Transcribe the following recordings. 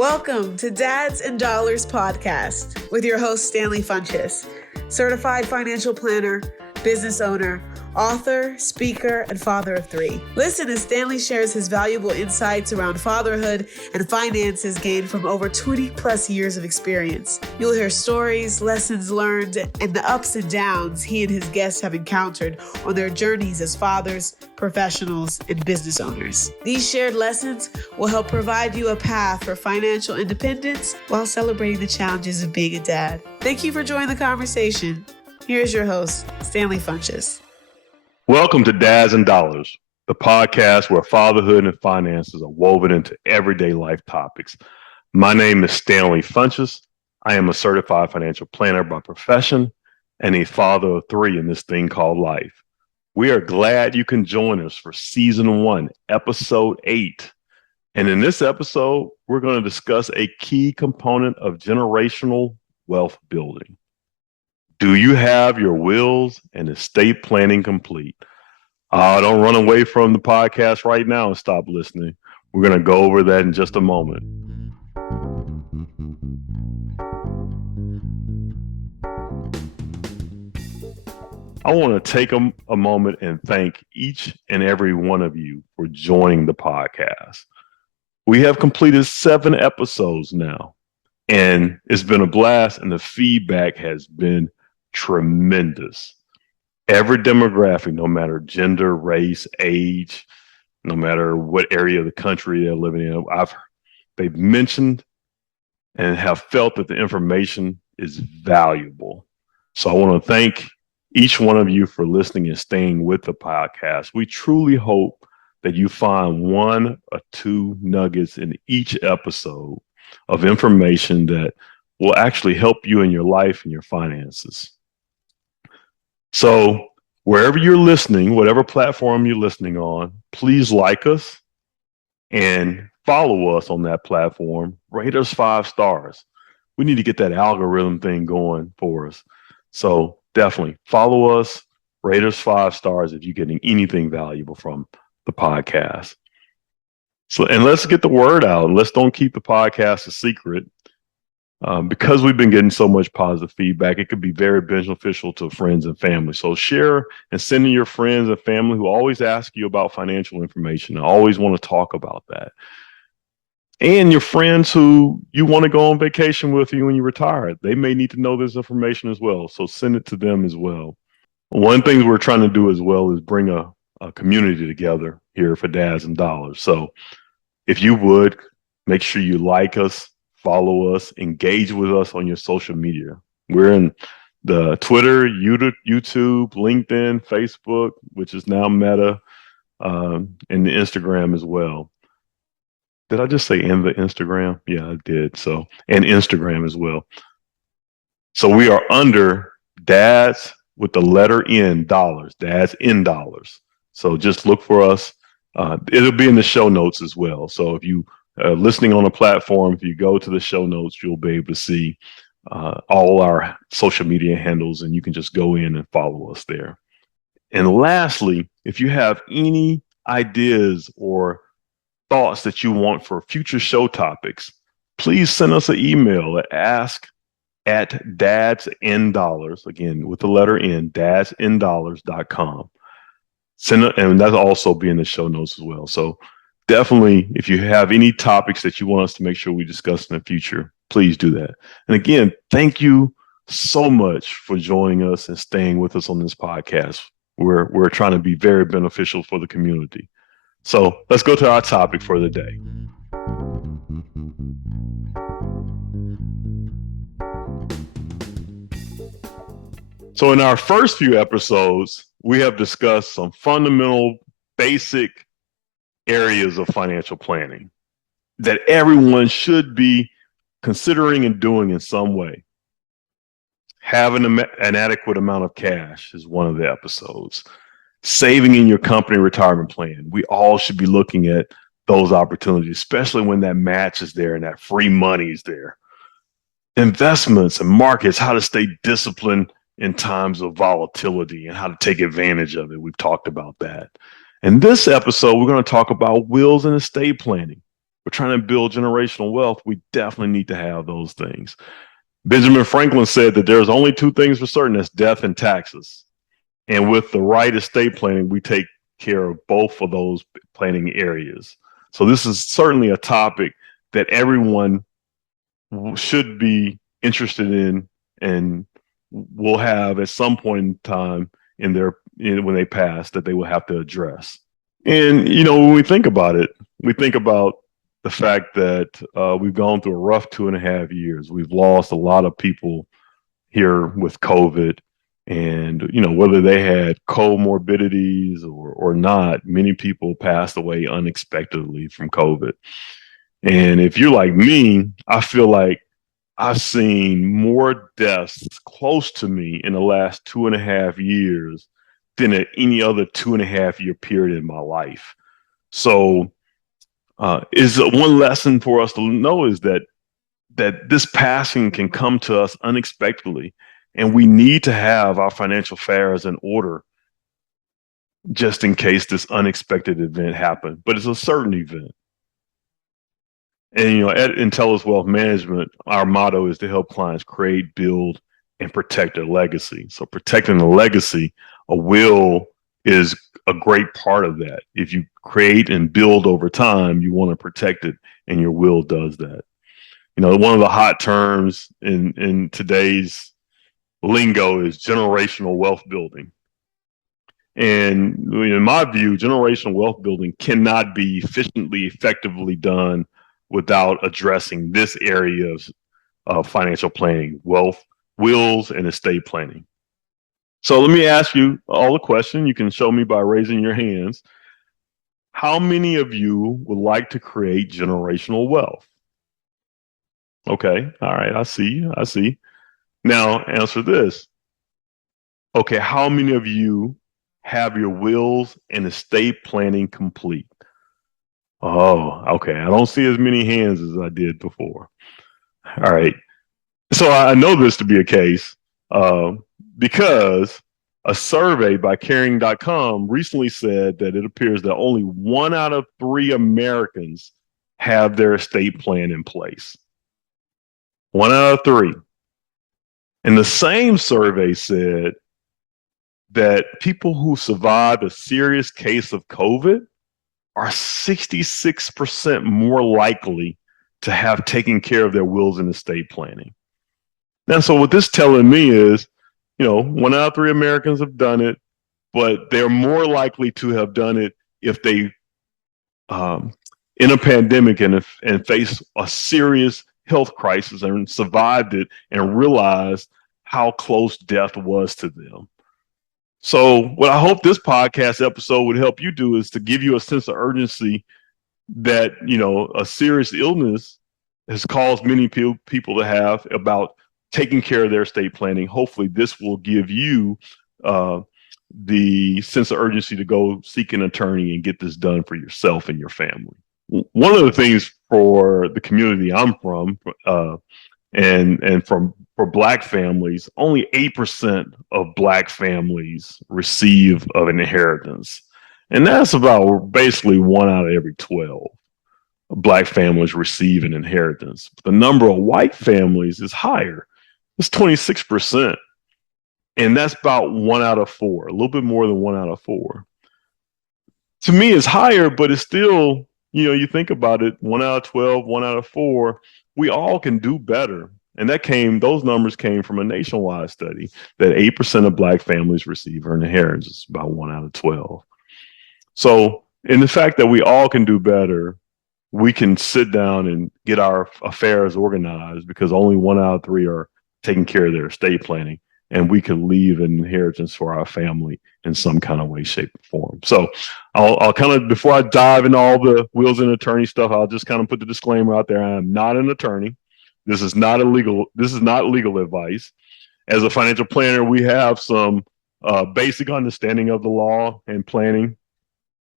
Welcome to Dads and Dollars podcast with your host, Stanley Funches, certified financial planner, business owner, author, speaker, and father of three. Listen as Stanley shares his valuable insights around fatherhood and finances gained from over 20 plus years of experience. You'll hear stories, lessons learned, and the ups and downs he and his guests have encountered on their journeys as fathers, professionals, and business owners. These shared lessons will help provide you a path for financial independence while celebrating the challenges of being a dad. Thank you for joining the conversation. Here's your host, Stanley Funches. Welcome to Dads and Dollars, the podcast where fatherhood and finances are woven into everyday life topics. My name is Stanley Funches. I am a certified financial planner by profession and a father of three in this thing called life. We are glad you can join us for season 1, episode 8. And in this episode, we're going to discuss a key component of generational wealth building. Do you have your wills and estate planning complete? Don't run away from the podcast right now and stop listening. We're going to go over that in just a moment. I want to take a moment and thank each and every one of you for joining the podcast. We have completed 7 episodes now, and it's been a blast, and the feedback has been tremendous. Every demographic, no matter gender, race, age, no matter what area of the country they're living in, they've mentioned and have felt that the information is valuable. So I want to thank each one of you for listening and staying with the podcast. We truly hope that you find 1 or 2 nuggets in each episode of information that will actually help you in your life and your finances. So wherever you're listening, whatever platform you're listening on, please like us and follow us on that platform. Rate us 5 stars. We need to get that algorithm thing going for us. So definitely follow us, rate us 5 stars if you're getting anything valuable from the podcast. So, and let's get the word out. Let's don't keep the podcast a secret. Because we've been getting so much positive feedback, it could be very beneficial to friends and family. So share and send in your friends and family who always ask you about financial information and always want to talk about that. And your friends who you want to go on vacation with you when you retire, they may need to know this information as well. So send it to them as well. One thing we're trying to do as well is bring a community together here for Dads and Dollars. So if you would, make sure you like us, follow us, engage with us on your social media. We're in the Twitter, YouTube, LinkedIn, Facebook, which is now Meta, and the Instagram as well. Did I just say in the Instagram? Yeah, I did. So, and Instagram as well. So we are under Dads with the letter N, Dollars, Dads in Dollars. So just look for us. It'll be in the show notes as well. So if you listening on a platform, if you go to the show notes, you'll be able to see all our social media handles, and you can just go in and follow us there. And lastly, if you have any ideas or thoughts that you want for future show topics, please send us an email at ask@dadsndollars, again, with the letter N, dadsndollars.com. And that'll also be in the show notes as well. So definitely, if you have any topics that you want us to make sure we discuss in the future, please do that. And again, thank you so much for joining us and staying with us on this podcast. We're trying to be very beneficial for the community. So let's go to our topic for the day. So in our first few episodes, we have discussed some fundamental, basic areas of financial planning that everyone should be considering and doing in some way. Having an adequate amount of cash is one of the episodes. Saving in your company retirement plan. We all should be looking at those opportunities, especially when that match is there and that free money is there. Investments and markets, how to stay disciplined in times of volatility and how to take advantage of it. We've talked about that. In this episode, we're going to talk about wills and estate planning. we're trying to build generational wealth, we definitely need to have those things. Benjamin Franklin said that there's only two things for certain, that's death and taxes. And with the right estate planning, we take care of both of those planning areas. So this is certainly a topic that everyone should be interested in and will have at some point in time when they pass, that they will have to address. And, when we think about it, we think about the fact that we've gone through a rough 2.5 years. We've lost a lot of people here with COVID. And, whether they had comorbidities or not, many people passed away unexpectedly from COVID. And if you're like me, I feel like I've seen more deaths close to me in the last 2.5 years than at any other 2.5 year period in my life. So is one lesson for us to know is that this passing can come to us unexpectedly, and we need to have our financial affairs in order just in case this unexpected event happened. But it's a certain event. And, at Entellus Wealth Management, our motto is to help clients create, build, and protect their legacy. So protecting the legacy, a will is a great part of that. If you create and build over time, you want to protect it, and your will does that. One of the hot terms in today's lingo is generational wealth building. And in my view, generational wealth building cannot be efficiently, effectively done without addressing this area of financial planning, wealth, wills, and estate planning. So let me ask you all a question. You can show me by raising your hands. How many of you would like to create generational wealth? Okay, all right, I see. Now answer this. Okay, how many of you have your wills and estate planning complete? Oh, okay. I don't see as many hands as I did before. All right. So I know this to be a case because a survey by Caring.com recently said that it appears that only 1 out of 3 Americans have their estate plan in place. 1 out of 3. And the same survey said that people who survived a serious case of COVID are 66% more likely to have taken care of their wills and estate planning. Now, so what this telling me is, 1 out of 3 Americans have done it, but they're more likely to have done it if they, in a pandemic and face a serious health crisis and survived it and realized how close death was to them. So what I hope this podcast episode would help you do is to give you a sense of urgency that, a serious illness has caused many people to have about taking care of their estate planning. Hopefully this will give you the sense of urgency to go seek an attorney and get this done for yourself and your family. One of the things for the community I'm from, and for Black families, only 8% of Black families receive of an inheritance. And that's about basically 1 out of every 12 Black families receive an inheritance. But the number of white families is higher. It's 26%. And that's about 1 out of 4, a little bit more than 1 out of 4. To me, it's higher, but it's still, you think about it, 1 out of 12, 1 out of 4, we all can do better. And those numbers came from a nationwide study that 8% of Black families receive an inheritance. It's about 1 out of 12. So in the fact that we all can do better, we can sit down and get our affairs organized because only 1 out of 3 are taking care of their estate planning. And we could leave an inheritance for our family in some kind of way, shape, or form. So I'll kind of, before I dive into all the wills and attorney stuff, I'll just kind of put the disclaimer out there. I am not an attorney. This is not legal advice. As a financial planner, we have some basic understanding of the law and planning.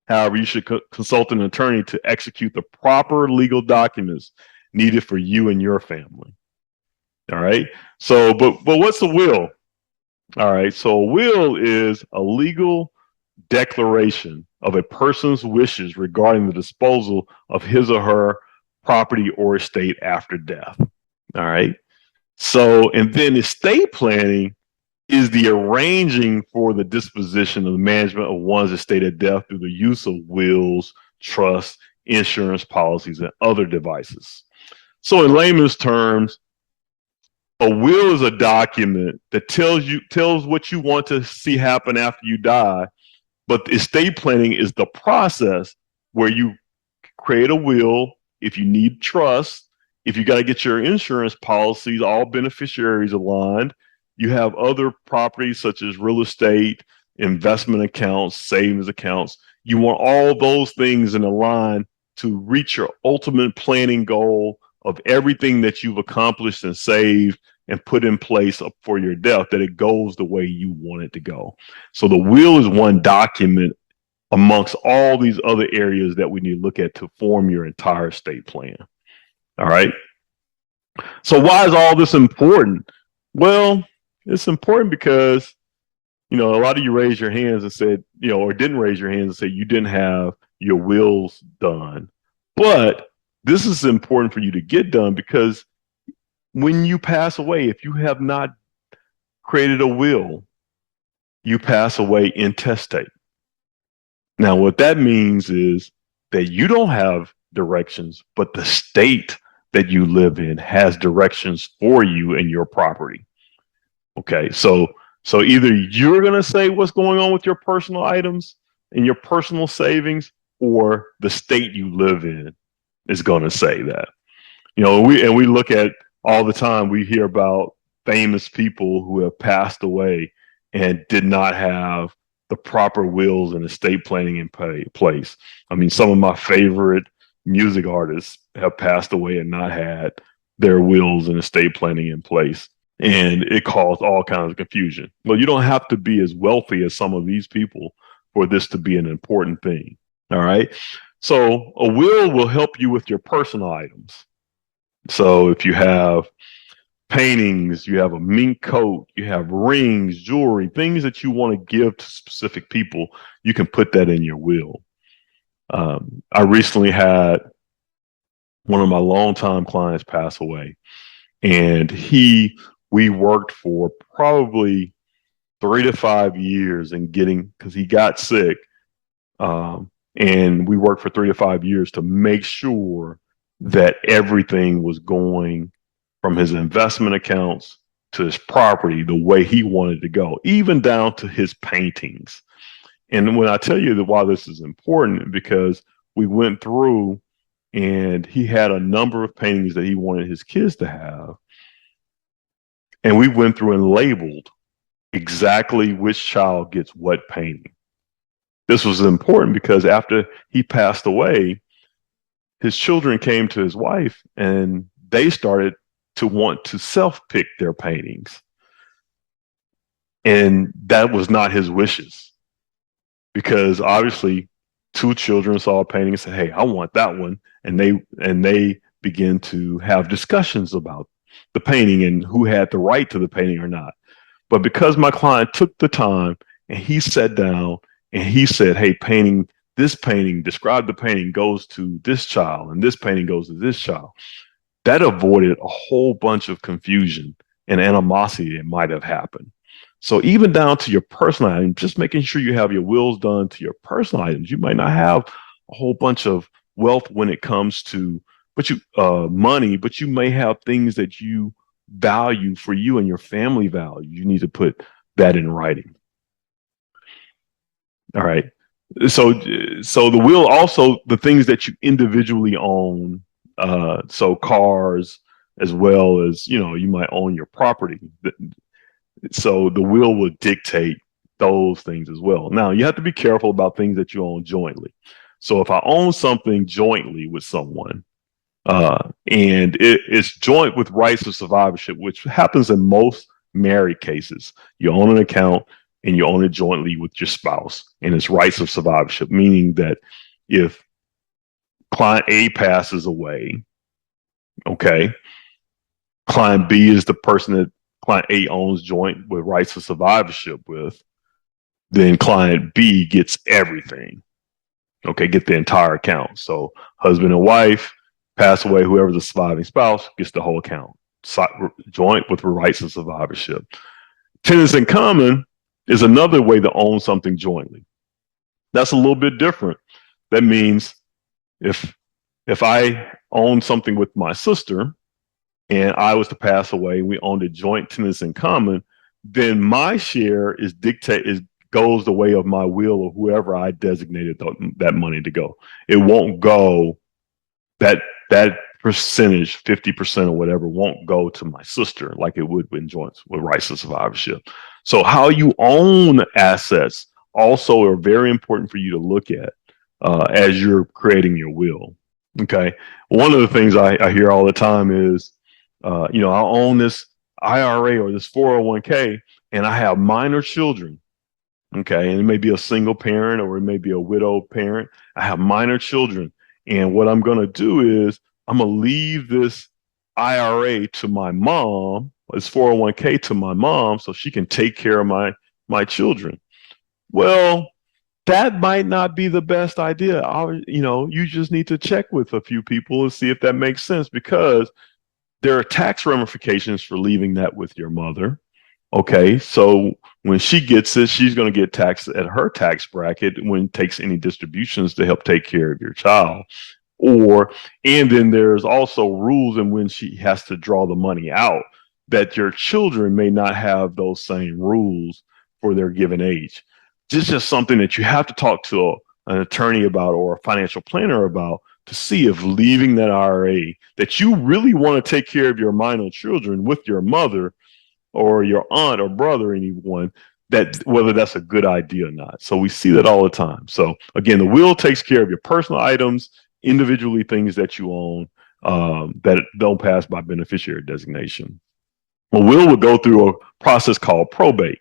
However, you should consult an attorney to execute the proper legal documents needed for you and your family. All right. So, but what's a will? All right. So a will is a legal declaration of a person's wishes regarding the disposal of his or her property or estate after death. All right. So, and then estate planning is the arranging for the disposition of the management of one's estate at death through the use of wills, trusts, insurance policies, and other devices. So, in layman's terms, a will is a document that tells what you want to see happen after you die, but estate planning is the process where you create a will. If you need trust, if you got to get your insurance policies, all beneficiaries aligned, you have other properties such as real estate, investment accounts, savings accounts. You want all those things in a line to reach your ultimate planning goal of everything that you've accomplished and saved and put in place for your death, that it goes the way you want it to go. So the will is one document amongst all these other areas that we need to look at to form your entire estate plan. All right. So why is all this important? Well, it's important because, a lot of you raised your hands and said, or didn't raise your hands and say you didn't have your wills done. But this is important for you to get done because when you pass away, if you have not created a will, you pass away intestate. Now, what that means is that you don't have directions, but the state that you live in has directions for you and your property. Okay, so either you're going to say what's going on with your personal items and your personal savings, or the state you live in is going to say that. We look at all the time, we hear about famous people who have passed away and did not have the proper wills and estate planning in place. I mean, some of my favorite music artists have passed away and not had their wills and estate planning in place. And it caused all kinds of confusion. Well, you don't have to be as wealthy as some of these people for this to be an important thing. All right. So a will help you with your personal items. So if you have paintings, you have a mink coat, you have rings, jewelry, things that you want to give to specific people, you can put that in your will. I recently had one of my longtime clients pass away, and we worked for probably 3 to 5 years because he got sick. And we worked for 3 to 5 years to make sure that everything was going from his investment accounts to his property the way he wanted to go, even down to his paintings. And when I tell you that why this is important, because we went through and he had a number of paintings that he wanted his kids to have. And we went through and labeled exactly which child gets what painting. This was important because after he passed away, his children came to his wife and they started to want to self-pick their paintings. And that was not his wishes, because obviously 2 children saw a painting and said, "Hey, I want that one." And they began to have discussions about the painting and who had the right to the painting or not. But because my client took the time and he sat down and he said, "Hey, this painting, describe the painting, goes to this child, and this painting goes to this child," that avoided a whole bunch of confusion and animosity that might have happened. So even down to your personal items, just making sure you have your wills done to your personal items. You might not have a whole bunch of wealth when it comes to money, but you may have things that you value for you and your family value. You need to put that in writing. All right. So the will also, the things that you individually own, so cars, as well as, you might own your property. So the will would dictate those things as well. Now, you have to be careful about things that you own jointly. So if I own something jointly with someone, and it's joint with rights of survivorship, which happens in most married cases. You own an account and you own it jointly with your spouse, and it's rights of survivorship, meaning that if client A passes away, okay, client B is the person that client A owns joint with rights of survivorship with, then client B gets everything. Okay, get the entire account. So husband and wife, pass away, whoever the surviving spouse gets the whole account, joint with rights of survivorship. Tenants in common is another way to own something jointly. That's a little bit different. That means if I own something with my sister and I was to pass away, we owned a joint tenants in common, then my share goes the way of my will or whoever I designated that money to go. It won't go that percentage, 50% or whatever, won't go to my sister like it would in joints with rights of survivorship. So how you own assets also are very important for you to look at as you're creating your will. Okay. One of the things I hear all the time is, I own this IRA or this 401k and I have minor children. Okay. And it may be a single parent or it may be a widowed parent. I have minor children. And what I'm going to do is I'm going to leave this IRA to my mom, this 401k to my mom, so she can take care of my children. Well, that might not be the best idea. You just need to check with a few people and see if that makes sense, because there are tax ramifications for leaving that with your mother. Okay, so when she gets it, she's going to get taxed at her tax bracket when it takes any distributions to help take care of your child. And then there's also rules in when she has to draw the money out that your children may not have those same rules for their given age. This is just something that you have to talk to an attorney about or a financial planner about to see if leaving that IRA that you really want to take care of your minor children with your mother or your aunt or brother, anyone, that whether that's a good idea or not. So we see that all the time. So again, the will takes care of your personal items, individually things that you own that don't pass by beneficiary designation. A will would go through a process called probate.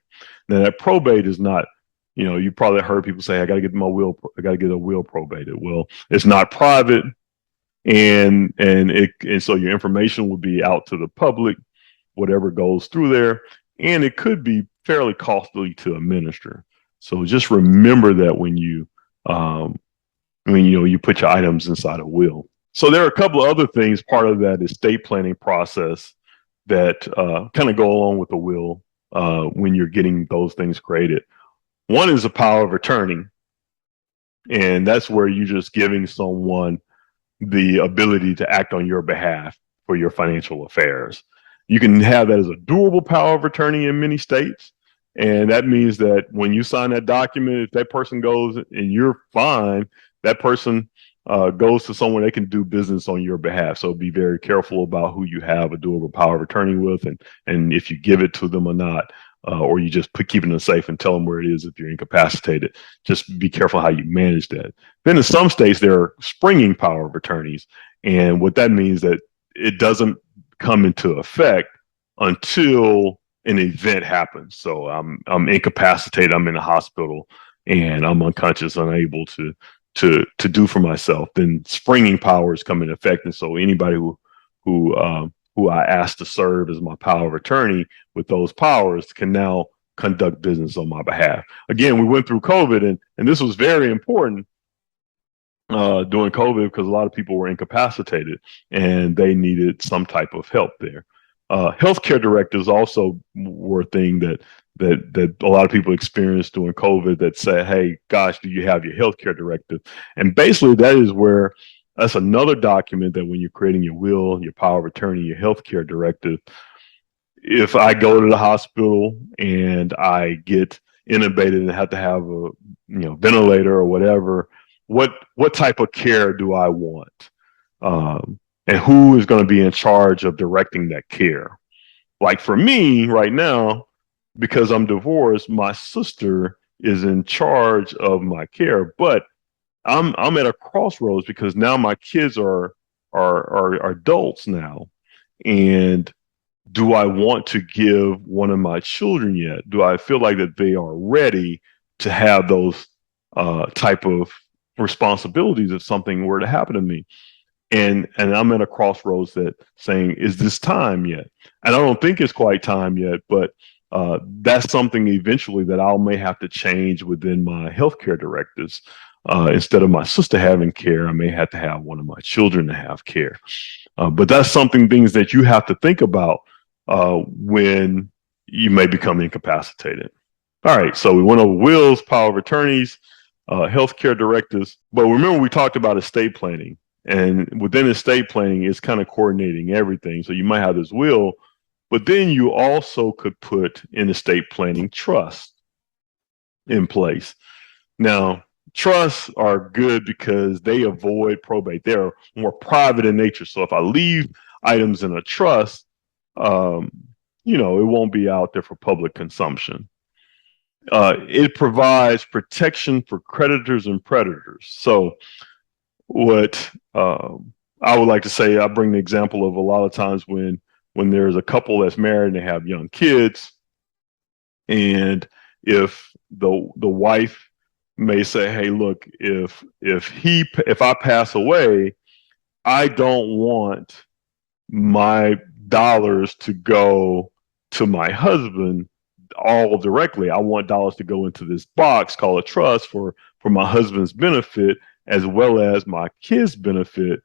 Now that probate is not, you probably heard people say, I got to get a will probated. Well, it's not private, and so your information will be out to the public, whatever goes through there, and it could be fairly costly to administer. So just remember that when you put your items inside a will. So there are a couple of other things. Part of that estate planning process that kind of go along with the will when you're getting those things created. One is a power of attorney, and that's where you're just giving someone the ability to act on your behalf for your financial affairs. You can have that as a durable power of attorney in many states. And that means that when you sign that document, if that person goes and you're fine, that person goes to someone they can do business on your behalf. So be very careful about who you have a durable power of attorney with, and if you give it to them or not, or you just keep it in a safe and tell them where it is if you're incapacitated. Just be careful how you manage that. Then in some states, there are springing power of attorneys. And what that means that it doesn't come into effect until an event happens. So I'm incapacitated, I'm in the hospital, and I'm unconscious, unable to do for myself. Then springing powers come into effect, and so anybody who I asked to serve as my power of attorney with those powers can now conduct business on my behalf. Again, we went through COVID, and this was very important during COVID because a lot of people were incapacitated and they needed some type of help there. Healthcare directives also were a thing that a lot of people experienced during COVID that said, hey, gosh, do you have your healthcare directive? And basically that's another document that when you're creating your will, your power of attorney, your healthcare directive, if I go to the hospital and I get intubated and have to have a ventilator or whatever, what type of care do I want? And who is going to be in charge of directing that care? Like for me right now, because I'm divorced, my sister is in charge of my care, but I'm at a crossroads because now my kids are adults now, and do I want to give one of my children yet? Do I feel like that they are ready to have those type of responsibilities if something were to happen to me? And I'm at a crossroads that saying, is this time yet? And I don't think it's quite time yet, but that's something eventually that I may have to change within my healthcare directives. Instead of my sister having care, I may have to have one of my children to have care. But that's things that you have to think about when you may become incapacitated. All right, so we went over wills, power of attorneys, healthcare directives. But remember, we talked about estate planning. And within estate planning, it's kind of coordinating everything. So you might have this will, but then you also could put in estate planning trust in place. Now, trusts are good because they avoid probate. They're more private in nature. So if I leave items in a trust, it won't be out there for public consumption. It provides protection for creditors and predators. So what I would like to say, I bring the example of a lot of times when there's a couple that's married and they have young kids, and if the wife may say, hey, look, if I pass away, I don't want my dollars to go to my husband all directly. I want dollars to go into this box called a trust for my husband's benefit as well as my kids' benefit,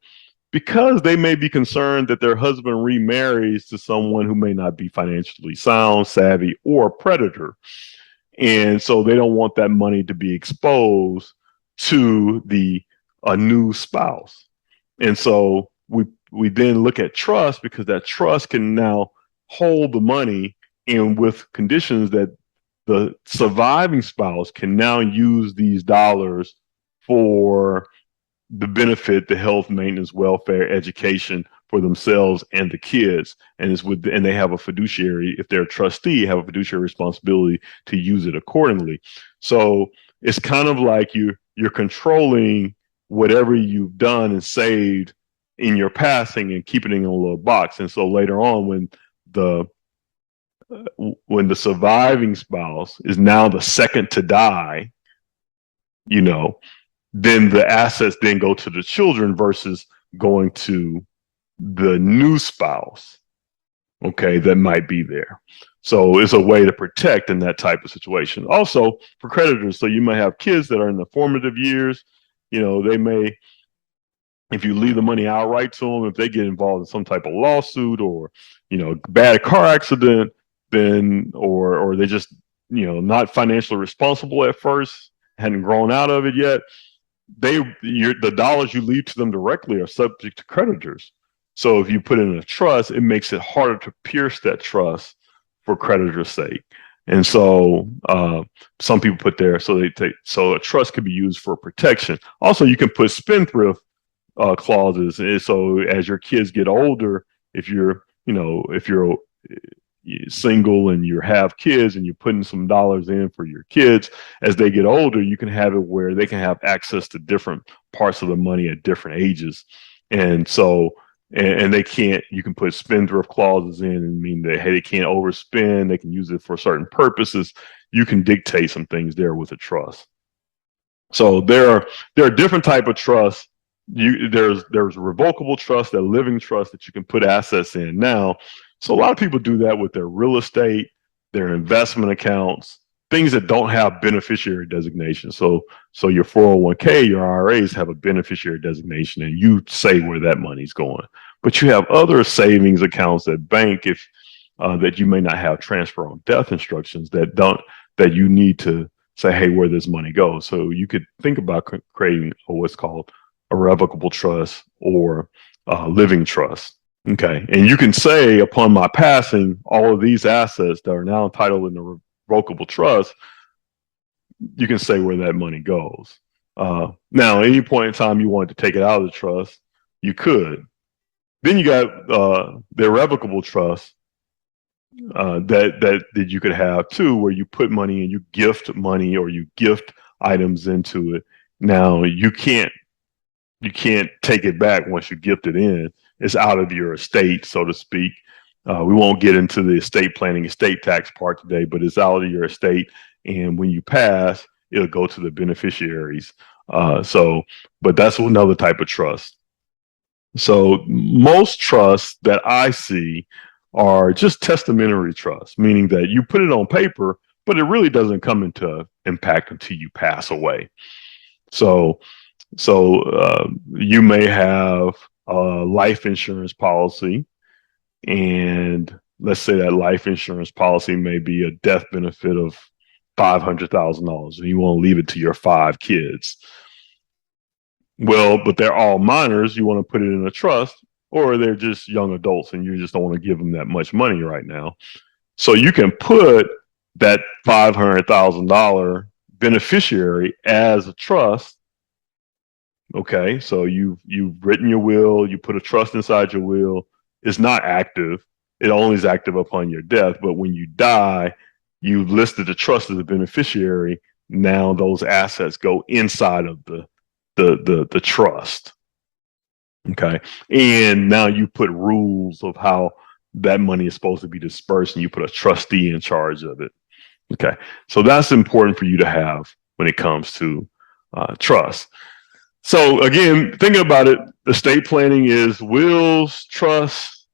because they may be concerned that their husband remarries to someone who may not be financially sound, savvy, or a predator. And so they don't want that money to be exposed to a new spouse. And so we then look at trust, because that trust can now hold the money, and with conditions that the surviving spouse can now use these dollars for the benefit, the health, maintenance, welfare, education for themselves and the kids. And they have a fiduciary, if they're a trustee, have a fiduciary responsibility to use it accordingly. So it's kind of like you're controlling whatever you've done and saved in your passing and keeping it in a little box. And so later on, when the surviving spouse is now the second to die, then the assets then go to the children versus going to the new spouse, okay, that might be there. So it's a way to protect in that type of situation. Also for creditors, so you might have kids that are in the formative years, they may, if you leave the money outright to them, if they get involved in some type of lawsuit or, bad car accident, then, or they just, not financially responsible at first, hadn't grown out of it yet, the dollars you leave to them directly are subject to creditors. So if you put it in a trust, it makes it harder to pierce that trust for creditors' sake. And so some people put there, so a trust could be used for protection. Also, you can put spendthrift clauses. And so as your kids get older, if you're single and you have kids and you're putting some dollars in for your kids, as they get older, you can have it where they can have access to different parts of the money at different ages. And so, and you can put spendthrift clauses in and mean that, hey, they can't overspend, they can use it for certain purposes. You can dictate some things there with a trust. So there are different type of trusts. There's revocable trust, that living trust that you can put assets in now. So a lot of people do that with their real estate, their investment accounts, things that don't have beneficiary designation. So your 401k, your IRAs have a beneficiary designation, and you say where that money's going. But you have other savings accounts at bank that you may not have transfer on death instructions that you need to say, hey, where this money goes. So you could think about creating what's called a revocable trust or a living trust. Okay. And you can say, upon my passing, all of these assets that are now entitled in the revocable trust, you can say where that money goes. Now, at any point in time you wanted to take it out of the trust, you could. Then you got the irrevocable trust that you could have too, where you put money and you gift money or you gift items into it. Now you can't take it back once you gift it in. It's out of your estate, so to speak. We won't get into the estate planning, estate tax part today, but it's out of your estate. And when you pass, it'll go to the beneficiaries. But that's another type of trust. So most trusts that I see are just testamentary trusts, meaning that you put it on paper, but it really doesn't come into impact until you pass away. So you may have a life insurance policy, and let's say that life insurance policy may be a death benefit of $500,000, and you want to leave it to your 5 kids. Well, but they're all minors. You want to put it in a trust, or they're just young adults, and you just don't want to give them that much money right now. So you can put that $500,000 beneficiary as a trust. Okay, so you've written your will, you put a trust inside your will. It's not active. It only is active upon your death. But when you die, you've listed the trust as a beneficiary. Now those assets go inside of the trust. Okay, and now you put rules of how that money is supposed to be dispersed, and you put a trustee in charge of it. Okay, so that's important for you to have when it comes to trust. So again, thinking about it, estate planning is wills, trusts,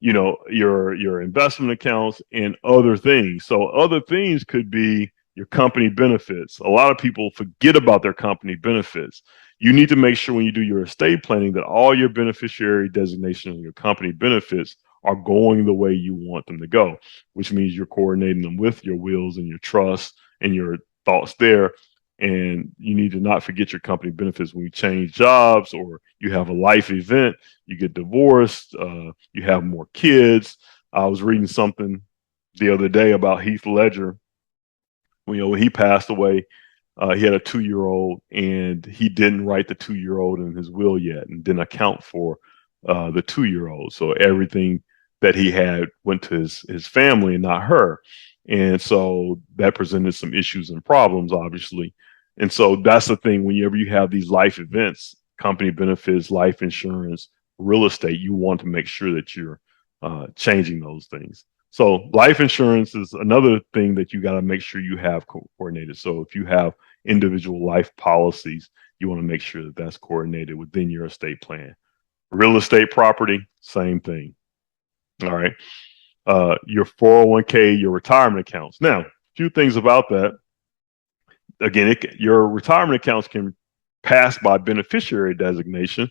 your investment accounts, and other things. So other things could be your company benefits. A lot of people forget about their company benefits. You need to make sure when you do your estate planning that all your beneficiary designations and your company benefits are going the way you want them to go, which means you're coordinating them with your wills and your trusts and your thoughts there. And you need to not forget your company benefits when you change jobs, or you have a life event, you get divorced, you have more kids. I was reading something the other day about Heath Ledger. When he passed away, he had a 2-year-old, and he didn't write the 2-year-old in his will yet, and didn't account for the 2-year-old. So everything that he had went to his family and not her. And so that presented some issues and problems, obviously. And so that's the thing, whenever you have these life events, company benefits, life insurance, real estate, you want to make sure that you're changing those things. So life insurance is another thing that you got to make sure you have coordinated. So if you have individual life policies, you want to make sure that that's coordinated within your estate plan. Real estate property, same thing. All right. Your 401k, your retirement accounts. Now, a few things about that. Again, your retirement accounts can pass by beneficiary designation,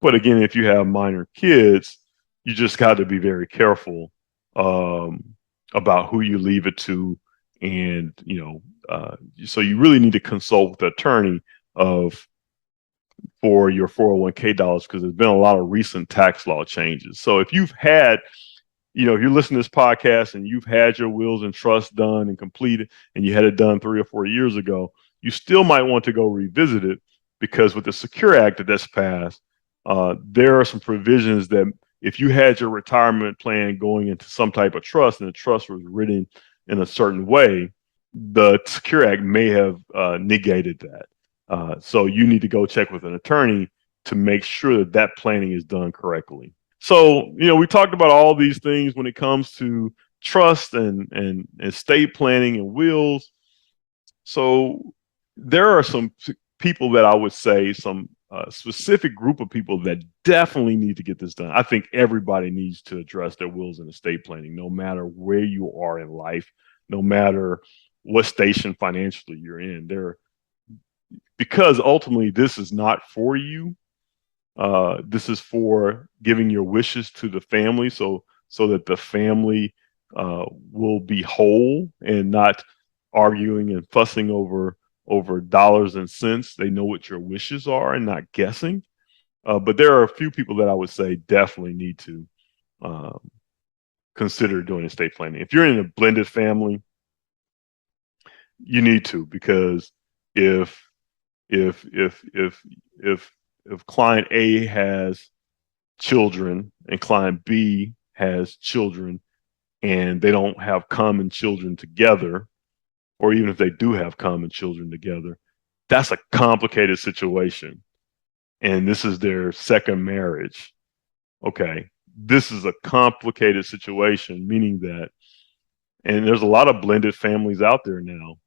but again, if you have minor kids, you just got to be very careful about who you leave it to, and so you really need to consult with the attorney for your 401k dollars, because there's been a lot of recent tax law changes. So if you've had if you're listening to this podcast and you've had your wills and trusts done and completed, and you had it done 3 or 4 years ago, you still might want to go revisit it, because with the Secure Act that's passed, there are some provisions that if you had your retirement plan going into some type of trust, and the trust was written in a certain way, the Secure Act may have negated that. So you need to go check with an attorney to make sure that that planning is done correctly. So, we talked about all these things when it comes to trust and estate planning and wills. So there are some people that I would say, some specific group of people that definitely need to get this done. I think everybody needs to address their wills and estate planning, no matter where you are in life, no matter what station financially you're in. Because ultimately this is not for you. This is for giving your wishes to the family, so that the family will be whole and not arguing and fussing over dollars and cents. They know what your wishes are and not guessing. But there are a few people that I would say definitely need to consider doing estate planning. If you're in a blended family, you need to, because if client A has children and client B has children, and they don't have common children together, or even if they do have common children together, that's a complicated situation. And this is their second marriage. Okay. This is a complicated situation, meaning that, and there's a lot of blended families out there now,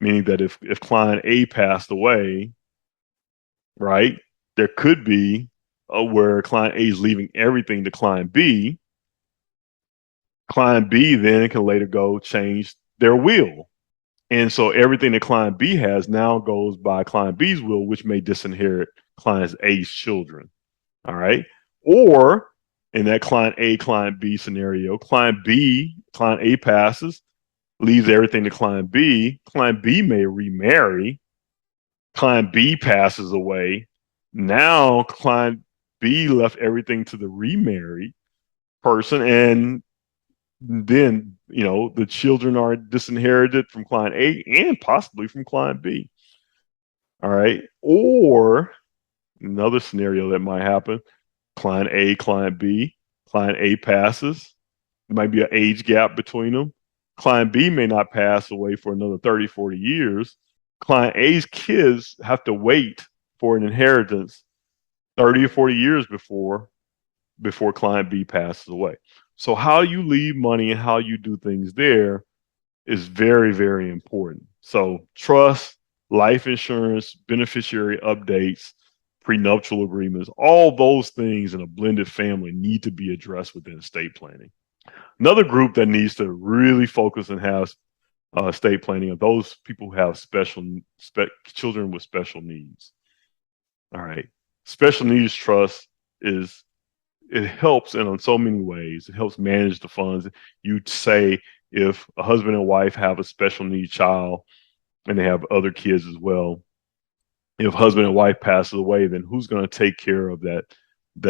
meaning that if client A passed away, right, there could be where client A is leaving everything to client B. Client B then can later go change their will. And so everything that client B has now goes by client B's will, which may disinherit client A's children. All right. Or in that client A, client B scenario, client A passes, leaves everything to client B. Client B may remarry. Client B passes away. Now client B left everything to the remarried person, and then the children are disinherited from client A and possibly from client B. All right. Or another scenario that might happen, client A, client B, client A passes. There might be an age gap between them. Client B may not pass away for another 30, 40 years. Client A's kids have to wait for an inheritance 30 or 40 years before client B passes away. So how you leave money and how you do things there is very, very important. So trust, life insurance, beneficiary updates, prenuptial agreements, all those things in a blended family need to be addressed within estate planning. Another group that needs to really focus and have estate planning are those people who have children with special needs. All right. Special needs trust it helps in so many ways. It helps manage the funds. You'd say if a husband and wife have a special needs child and they have other kids as well, if husband and wife passes away, then who's going to take care of that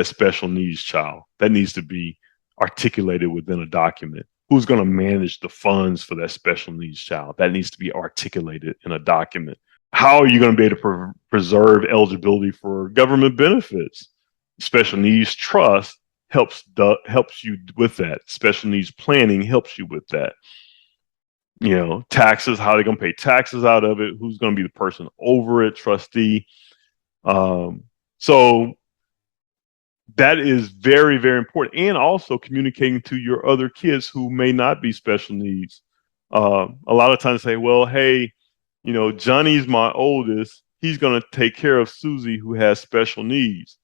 special needs child? That needs to be articulated within a document. Who's going to manage the funds for that special needs child? That needs to be articulated in a document. How are you going to be able to preserve eligibility for government benefits? Special needs trust helps you with that. Special needs planning helps you with that. Taxes, how they're going to pay taxes out of it, who's going to be the person over it, trustee. So that is very, very important. And also communicating to your other kids who may not be special needs. A lot of times say, well, hey, Johnny's my oldest. He's going to take care of Susie who has special needs.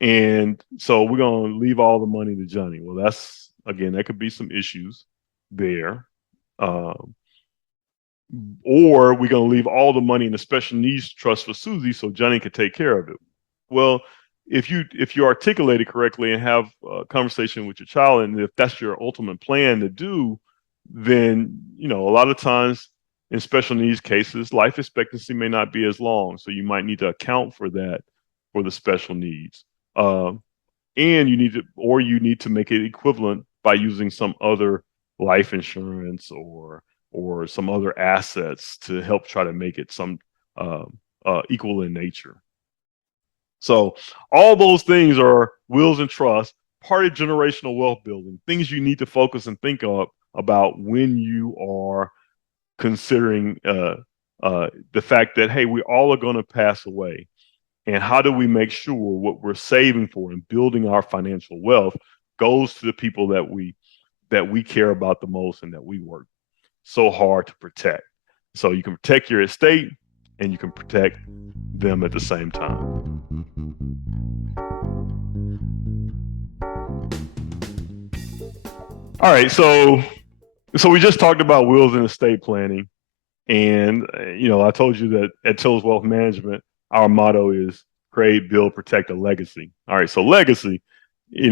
And so we're going to leave all the money to Johnny. Well, that could be some issues there. Or we're going to leave all the money in the special needs trust for Susie so Johnny can take care of it. Well, if you articulate it correctly and have a conversation with your child, and if that's your ultimate plan to do, then a lot of times in special needs cases, life expectancy may not be as long. So you might need to account for that for the special needs. And you need to make it equivalent by using some other life insurance or some other assets to help try to make it some equal in nature. So all those things are wills and trusts, part of generational wealth building, things you need to focus and think about when you are considering the fact that, hey, we all are going to pass away. And how do we make sure what we're saving for and building our financial wealth goes to the people that we care about the most and that we work so hard to protect? So you can protect your estate and you can protect them at the same time. All right, so we just talked about wills and estate planning. And, I told you that at Tillis Wealth Management, our motto is create, build, protect a legacy. All right. So legacy,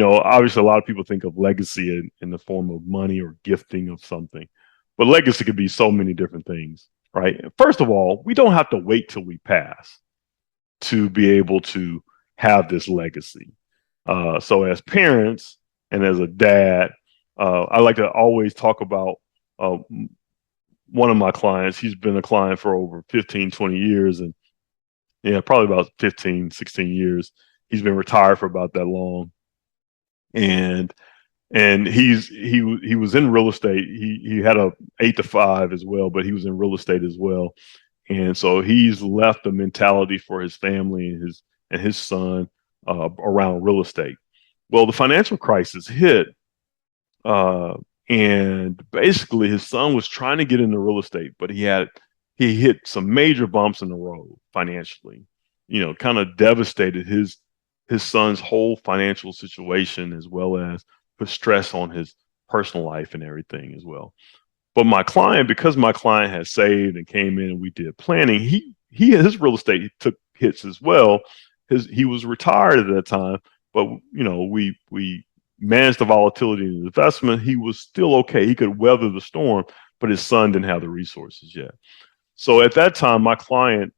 obviously a lot of people think of legacy in the form of money or gifting of something, but legacy could be so many different things, right? First of all, we don't have to wait till we pass to be able to have this legacy. So as parents and as a dad, I like to always talk about one of my clients. He's been a client for over 15, 20 years. And probably about 15, 16 years. He's been retired for about that long. And he was in real estate. He had a 8 to 5 as well, but he was in real estate as well. And so he's left a mentality for his family and his son around real estate. Well, the financial crisis hit, and basically his son was trying to get into real estate, but he hit some major bumps in the road financially, kind of devastated his son's whole financial situation, as well as put stress on his personal life and everything as well. But my client, because my client had saved and came in and we did planning, his real estate took hits as well. He was retired at that time, but we managed the volatility in the investment. He was still okay. He could weather the storm, but his son didn't have the resources yet. So at that time, my client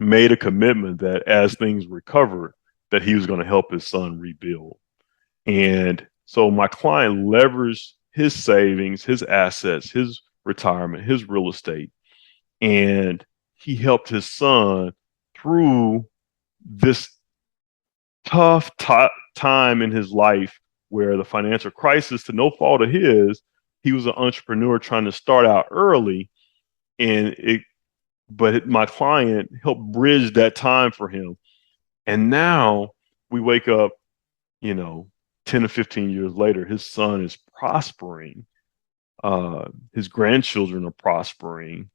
made a commitment that as things recovered, that he was going to help his son rebuild. And so my client leveraged his savings, his assets, his retirement, his real estate, and he helped his son through this tough time in his life where the financial crisis, to no fault of his, he was an entrepreneur trying to start out early, but my client helped bridge that time for him. And now we wake up, 10 or 15 years later, his son is prospering. His grandchildren are prospering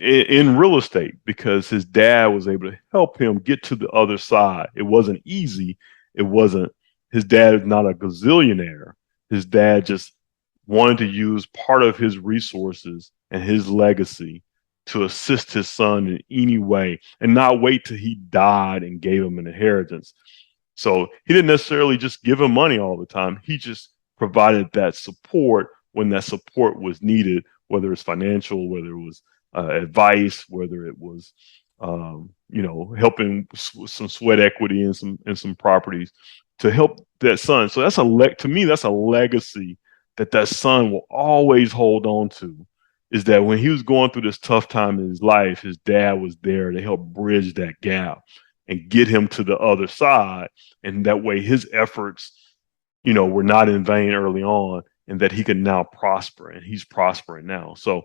in real estate because his dad was able to help him get to the other side. It wasn't easy. His dad is not a gazillionaire. His dad just wanted to use part of his resources and his legacy to assist his son in any way and not wait till he died and gave him an inheritance. So he didn't necessarily just give him money all the time. He just provided that support when that support was needed, whether it's financial, whether it was advice, whether it was, helping some sweat equity in some properties to help that son. So to me, that's a legacy that son will always hold on to, is that when he was going through this tough time in his life, his dad was there to help bridge that gap and get him to the other side. And that way his efforts, were not in vain early on, and that he can now prosper, and he's prospering now. So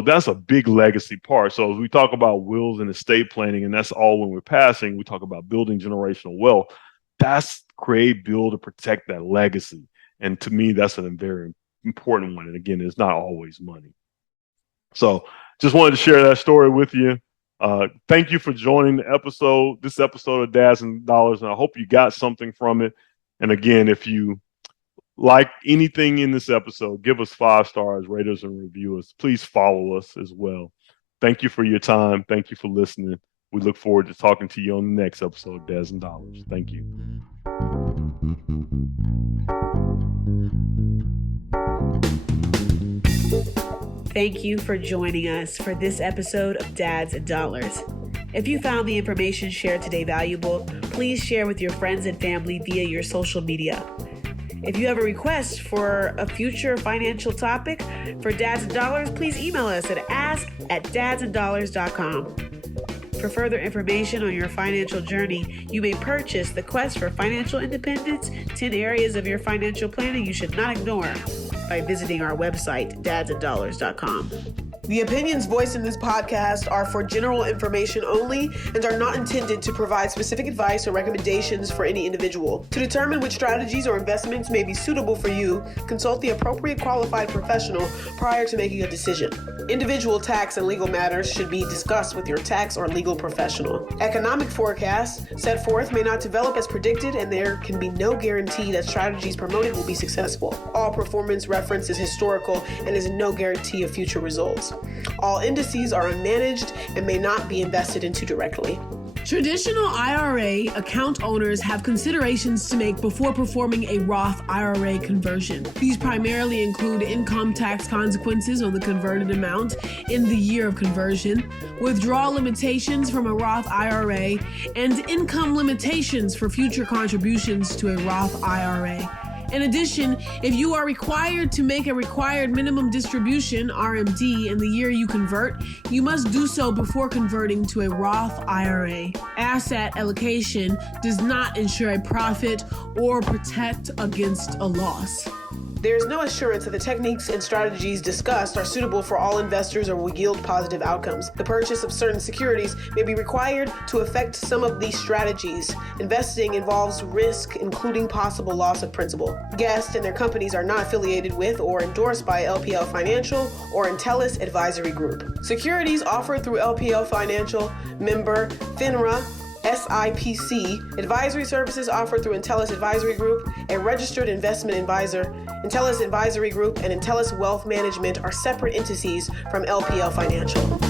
that's a big legacy part. So as we talk about wills and estate planning, and that's all when we're passing, we talk about building generational wealth. That's create, build, and protect that legacy. And to me, that's a very important one. And again, it's not always money. So just wanted to share that story with you. Thank you for joining this episode of Dads and Dollars, and I hope you got something from it. And again, if you like anything in this episode, give us 5 stars, rate us, and review us. Please follow us as well. Thank you for your time. Thank you for listening. We look forward to talking to you on the next episode of Dads and Dollars. Thank you. Thank you for joining us for this episode of Dads and Dollars. If you found the information shared today valuable, please share with your friends and family via your social media. If you have a request for a future financial topic for Dads and Dollars, please email us at ask@dadsanddollars.com. For further information on your financial journey, you may purchase The Quest for Financial Independence, 10 Areas of Your Financial Planning You Should Not Ignore, by visiting our website, dadsanddollars.com. The opinions voiced in this podcast are for general information only and are not intended to provide specific advice or recommendations for any individual. To determine which strategies or investments may be suitable for you, consult the appropriate qualified professional prior to making a decision. Individual tax and legal matters should be discussed with your tax or legal professional. Economic forecasts set forth may not develop as predicted, and there can be no guarantee that strategies promoted will be successful. All performance reference is historical and is no guarantee of future results. All indices are unmanaged and may not be invested into directly. Traditional IRA account owners have considerations to make before performing a Roth IRA conversion. These primarily include income tax consequences on the converted amount in the year of conversion, withdrawal limitations from a Roth IRA, and income limitations for future contributions to a Roth IRA. In addition, if you are required to make a required minimum distribution, RMD, in the year you convert, you must do so before converting to a Roth IRA. Asset allocation does not ensure a profit or protect against a loss. There is no assurance that the techniques and strategies discussed are suitable for all investors or will yield positive outcomes. The purchase of certain securities may be required to affect some of these strategies. Investing involves risk, including possible loss of principal. Guests and their companies are not affiliated with or endorsed by LPL Financial or Intellis Advisory Group. Securities offered through LPL Financial, member FINRA, SIPC. Advisory services offered through Intellis Advisory Group, a registered investment advisor, Intellis Advisory Group and Intellis Wealth Management are separate entities from LPL Financial.